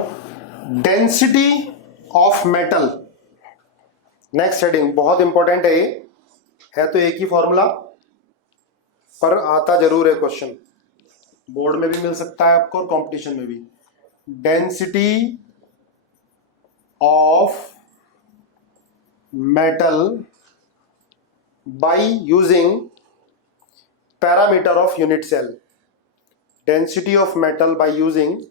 density of metal. Next heading बहुत इंपॉर्टेंट है, ये है तो एक ही फॉर्मूला पर आता जरूर है क्वेश्चन, बोर्ड में भी मिल सकता है आपको और कंपटीशन में भी। Density of metal by using parameter of unit cell. Density of metal by using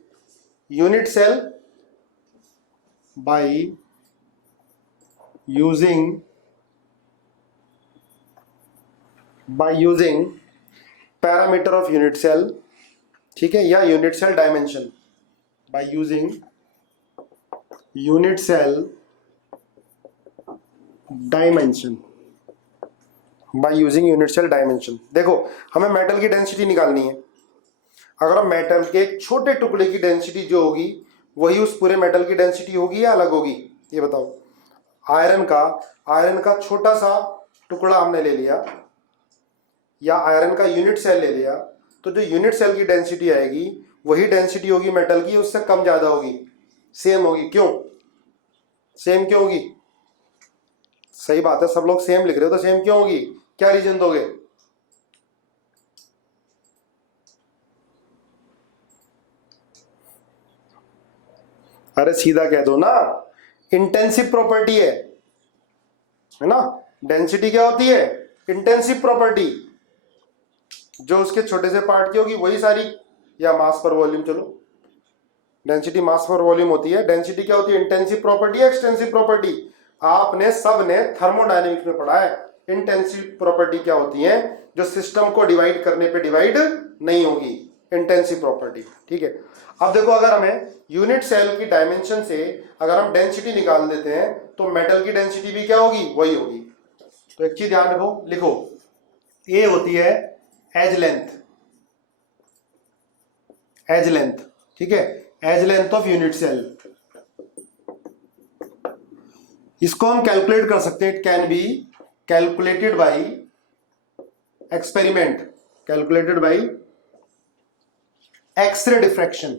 unit cell, by using by using parameter of unit cell, ठीक है, या unit cell dimension, by using unit cell dimension, by using unit cell dimension. देखो हमें metal की density निकालनी है। अगर हम मेटल के एक छोटे टुकड़े की डेंसिटी जो होगी वही उस पूरे मेटल की डेंसिटी होगी या अलग होगी, ये बताओ। आयरन का छोटा सा टुकड़ा हमने ले लिया या आयरन का यूनिट सेल ले लिया, तो जो यूनिट सेल की डेंसिटी आएगी वही डेंसिटी होगी मेटल की, उससे कम ज्यादा होगी, सेम होगी। क्यों सेम क्यों होगी? सही बात है, सब लोग सेम लिख रहे हो, तो सेम क्यों होगी? क्या रीजन दोगे? अरे सीधा कह दो ना, इंटेंसिव प्रॉपर्टी है ना। डेंसिटी क्या होती है? Intensive property. जो उसके छोटे से पार्ट की होगी वही सारी, या मास पर वॉल्यूम, चलो डेंसिटी मास पर वॉल्यूम होती है। डेंसिटी क्या होती है? इंटेंसिव प्रॉपर्टी या एक्सटेंसिव प्रॉपर्टी? आपने सबने थर्मोडायनेमिक्स में पढ़ा है इंटेंसिव प्रॉपर्टी क्या होती है, जो सिस्टम को डिवाइड करने पे डिवाइड नहीं होगी, इंटेंसिव प्रॉपर्टी। ठीक है, अब देखो अगर हमें यूनिट सेल की डायमेंशन से अगर हम डेंसिटी निकाल देते हैं तो मेटल की डेंसिटी भी क्या होगी? वही होगी। तो एक चीज ध्यान रखो, लिखो ए होती है एज लेंथ, एज लेंथ, ठीक है, edge length of unit cell. इसको हम कैलकुलेट कर सकते हैं, it can be calculated by experiment, calculated by X-ray diffraction,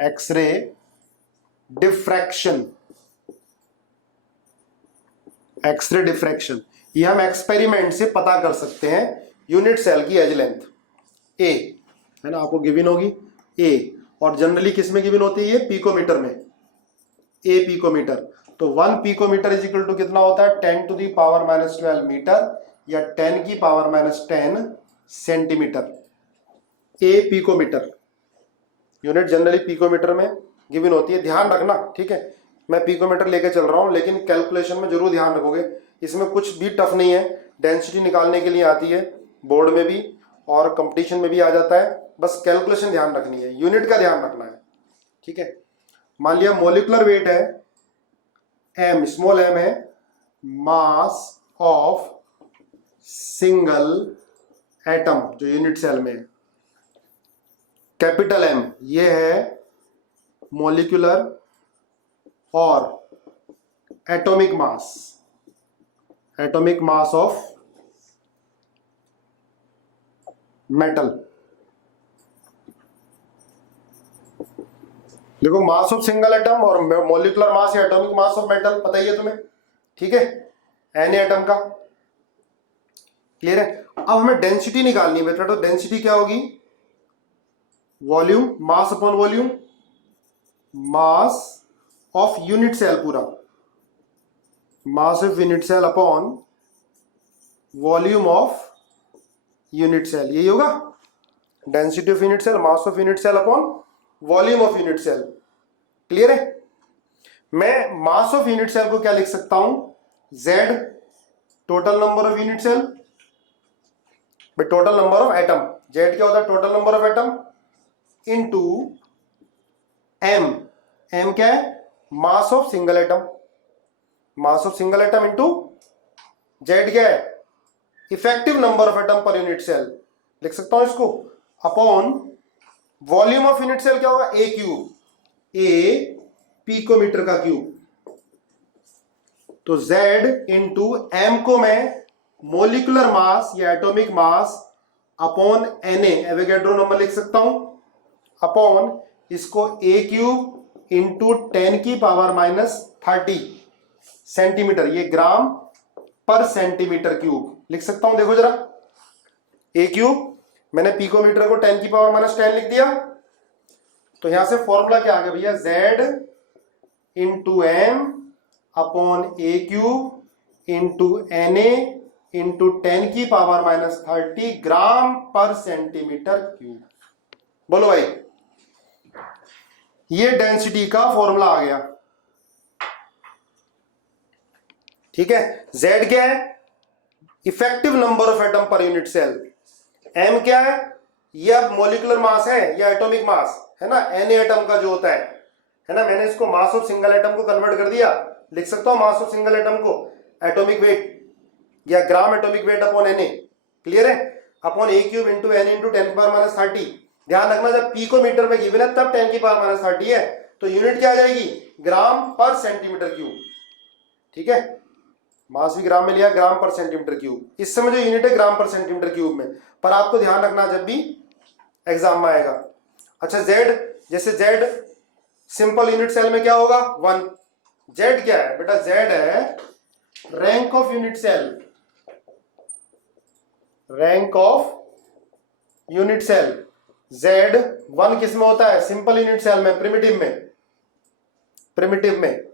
X-ray diffraction, X-ray diffraction. ये हम एक्सपेरिमेंट से पता कर सकते हैं यूनिट सेल की एज लेंथ। ए है ना, आपको गिवन होगी ए, और जनरली किस में गिवन होती है? ये पिकोमीटर में, ए पिकोमीटर। तो 1 पिकोमीटर इज इक्वल टू कितना होता है? 10 to the power minus 12 metre, या 10 की power minus 10 centimetre. A picometre unit generally picometre में गिवन होती है, ध्यान रखना, ठीक है। मैं पिकोमीटर लेके चल रहा हूं, लेकिन कैलकुलेशन में जरूर ध्यान रखोगे, इसमें कुछ भी टफ नहीं है, डेंसिटी निकालने के लिए आती है, बोर्ड में भी और कंपटीशन में भी आ जाता है, बस कैलकुलेशन ध्यान रखनी है, यूनिट का ध्यान रखना है, ठीक है। मान लिया मोलिकुलर वेट है एम, स्मॉल एम है, मास ऑफ सिंगल एटम जो यूनिट सेल में है, कैपिटल एम ये है मॉलिक्यूलर और atomic mass, atomic mass of metal. देखो मास ऑफ सिंगल एटम और मॉलिक्यूलर मास या एटॉमिक मास ऑफ मेटल पता ही है तुम्हें, ठीक है, एन एटम का, क्लियर है। अब हमें डेंसिटी निकालनी है बेटा, तो डेंसिटी क्या होगी? Volume, mass upon volume, mass of unit cell पूरा, mass of unit cell upon volume of unit cell, यही होगा density of unit cell, mass of unit cell upon volume of unit cell. Clear है। मैं मास of unit cell को क्या लिख सकता हूं? Z total number of unit cell, total number of atom, Z क्या होता है? Total number of atom into M, M क्या है? Mass of single atom, mass of single atom into Z क्या है? Effective number of atom per unit cell, लिख सकता हूं इसको, upon volume of unit cell क्या होगा? A क्यूब, A पिकोमीटर का क्यूब। तो Z इंटू M को मैं मोलिकुलर मास या atomic mass upon Na Avogadro number लिख सकता हूं, अपॉन इसको A क्यूब इंटू 10 की पावर माइनस 30 सेंटीमीटर, ये ग्राम पर सेंटीमीटर क्यूब लिख सकता हूं। देखो जरा, A क्यूब मैंने पिकोमीटर को 10 की पावर माइनस 10 लिख दिया, तो यहां से फॉर्मूला क्या आ गया भैया? Z इंटू एम अपॉन ए क्यूब इंटू Na इंटू 10 की पावर माइनस 30 ग्राम पर सेंटीमीटर क्यूब। बोलो भाई, ये डेंसिटी का फॉर्मूला आ गया, ठीक है। Z क्या है? Effective number of atom per unit cell. M क्या है, ये अब मॉलिक्यूलर मास है या एटॉमिक मास है ना, एन एटम का जो होता है ना, मैंने इसको मास ऑफ सिंगल एटम को कन्वर्ट कर दिया, लिख सकता हूं मास ऑफ सिंगल एटम को एटॉमिक वेट या gram atomic weight upon N A, clear है, अपॉन ए क्यूब इंटू एन इंटू 10 की पावर माइनस 30। ध्यान रखना जब पी को मीटर में गिवन है तब 10 की पावर माइनस 30 है, तो यूनिट क्या आ जाएगी, ग्राम पर सेंटीमीटर क्यूब। ठीक है, मास भी ग्राम में लिया, ग्राम पर सेंटीमीटर क्यूब, इस समय जो यूनिट है ग्राम पर सेंटीमीटर क्यूब में, पर आपको ध्यान रखना जब भी एग्जाम में आएगा। अच्छा जेड, जैसे जेड सिंपल यूनिट सेल में क्या होगा 1, जेड क्या है बेटा, जेड है rank of unit cell, rank of unit cell. Z 1 किस में होता है, सिंपल यूनिट सेल में, प्रिमिटिव में, प्रिमिटिव में।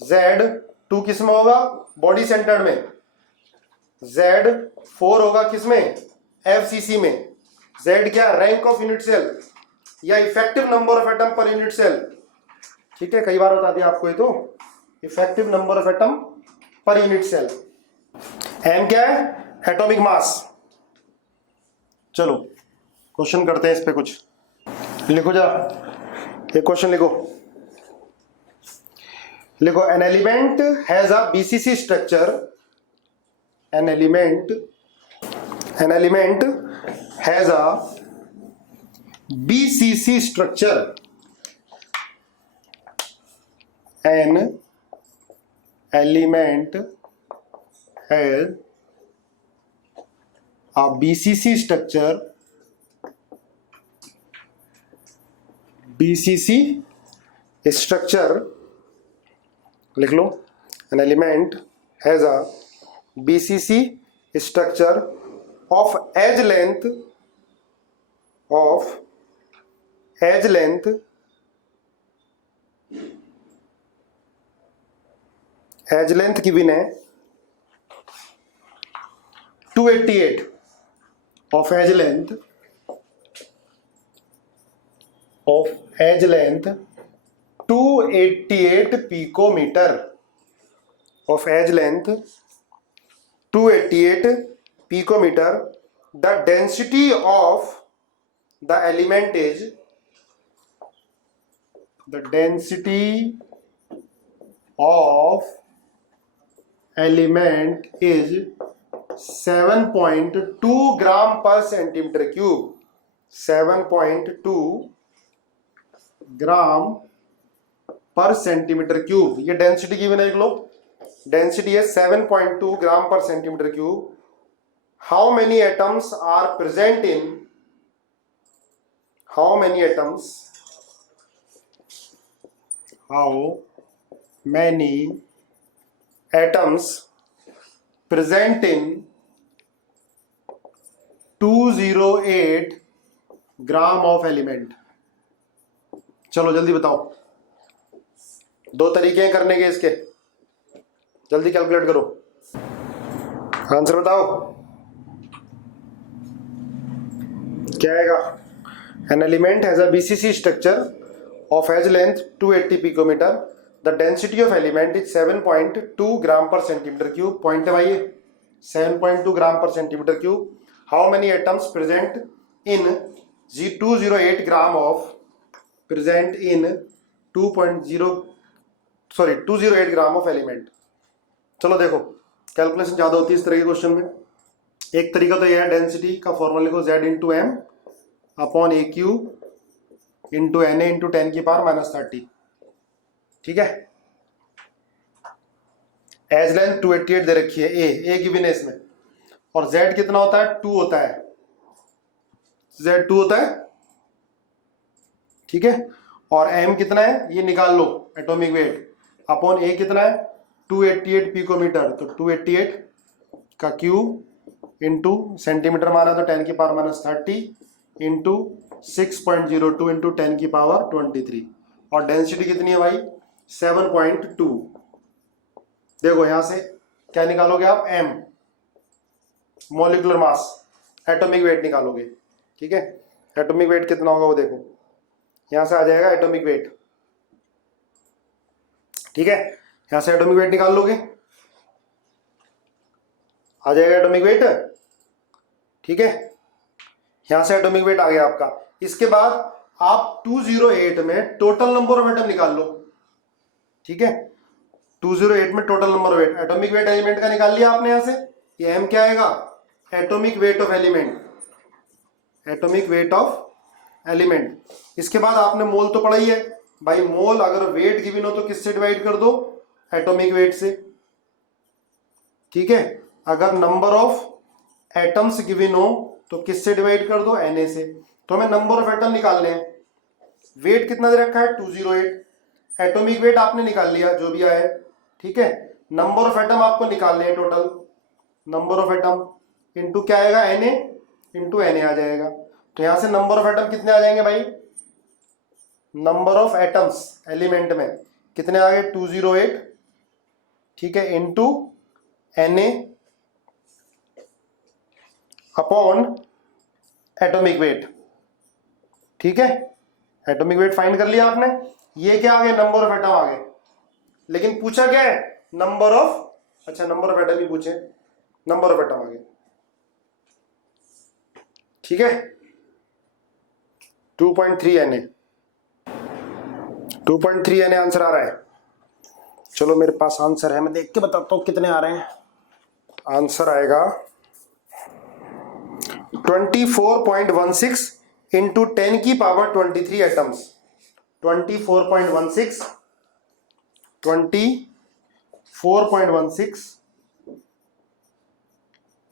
जेड 2 किस में होगा, बॉडी सेंटर्ड में। जेड 4 होगा किस में, एफसीसी में। जेड क्या, रैंक ऑफ यूनिट सेल या effective number of atom per unit cell. ठीक है, कई बार बता दिया आपको ये तो, effective number of atom per unit cell. M क्या है, एटॉमिक मास। चलो क्वेश्चन करते हैं इस पे कुछ, लिखो जरा एक क्वेश्चन लिखो। लिखो N element has a BCC structure, N element has a BCC structure, N element has a BCC structure, BCC structure लिख लो, an element has a BCC structure of edge length, of edge length given है 288 of edge length 288 picometer, of edge length 288 picometer. The density of the element is, the density of element is 7.2 gram per centimetre cube, 7.2 gram per centimetre cube, ये density given है, लिख लो density है 7.2 gram per centimetre cube. How many atoms are present in, how many atoms, how many atoms present in 208 gram of element. चलो जल्दी बताओ, 2 तरीके हैं करने के इसके, जल्दी कैलकुलेट करो, आंसर बताओ क्या आएगा। An element has a BCC structure of edge length 280 picometre, the density of element is 7.2 gram per centimetre cube. Point है भाई 7.2 gram per centimetre cube. How many atoms present in 208 gram of, present in 208 gram of element. चलो देखो calculation ज़्यादा होती है इस तरह के क्वेश्चन में। एक तरीका तो यह है, डेंसिटी का फॉर्मूला लिखो Z into M upon A cube into N A into 10 की पावर माइनस 30। ठीक है, एज लेंथ 288 दे रखी है, ए गिवन है इसमें, और Z कितना होता है 2 होता है, Z 2 होता है। ठीक है, और M कितना है ये निकाल लो, एटॉमिक वेट अपॉन ए कितना है 288 पिकोमीटर, तो 288 का क्यूब इंटू सेंटीमीटर माना तो 10 की पावर माइनस 30 इंटू 6.02 इंटू 10 की पावर 23, और डेंसिटी कितनी है भाई 7.2। देखो यहां से क्या निकालोगे आप, M molecular mass, atomic weight निकालोगे। ठीक है, एटॉमिक वेट कितना होगा वो देखो, यहां से आ जाएगा एटॉमिक वेट। ठीक है, यहां से एटॉमिक वेट निकाल लोगे, आ जाएगा एटॉमिक वेट। ठीक है, यहां से एटॉमिक वेट आ गया आपका। इसके बाद आप 208 में टोटल नंबर ऑफ एटम निकाल लो। ठीक है, 208 में total number of atomic weight element का निकाल लिया आपने। यहां से ये एम क्या आएगा, atomic weight of element, atomic weight of element. इसके बाद आपने मोल तो पढ़ा ही है भाई, मोल अगर वेट गिवन हो तो किससे डिवाइड कर दो, एटॉमिक वेट से। ठीक है, अगर नंबर ऑफ एटम्स गिवन हो तो किससे डिवाइड कर दो, Na से। तो हमें नंबर ऑफ एटम निकालने हैं। वेट कितना दे रखा है, 208। एटॉमिक वेट आपने निकाल लिया जो भी आया है। ठीक है, नंबर ऑफ एटम आपको निकालने हैं, total number of atom into क्या आएगा, Na इनटू Na आ जाएगा। तो यहां से नंबर ऑफ एटम कितने आ जाएंगे भाई, नंबर ऑफ एटम्स एलिमेंट में कितने आ गए, 208। ठीक है, into Na upon atomic weight. ठीक है, एटॉमिक वेट फाइंड कर लिया आपने। ये क्या आ गया, नंबर ऑफ एटम आ गए। लेकिन पूछा क्या है, नंबर ऑफ, अच्छा नंबर ऑफ एटम ही पूछे, नंबर ऑफ एटम आ गए। ठीक है, 2.3 Na, 2.3 Na आंसर आ रहा है। चलो मेरे पास आंसर है, मैं देख के बताता हूं कितने आ रहे हैं। आंसर आएगा 24.16 इंटू 10 की पावर 23 एटम्स। 24.16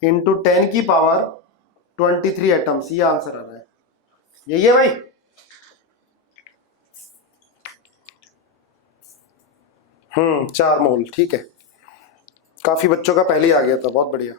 इंटू 10 की पावर 23 एटम्स, ये आंसर आ रहा है। यही है भाई। 4 मोल। ठीक है, काफी बच्चों का पहले ही आ गया था, बहुत बढ़िया।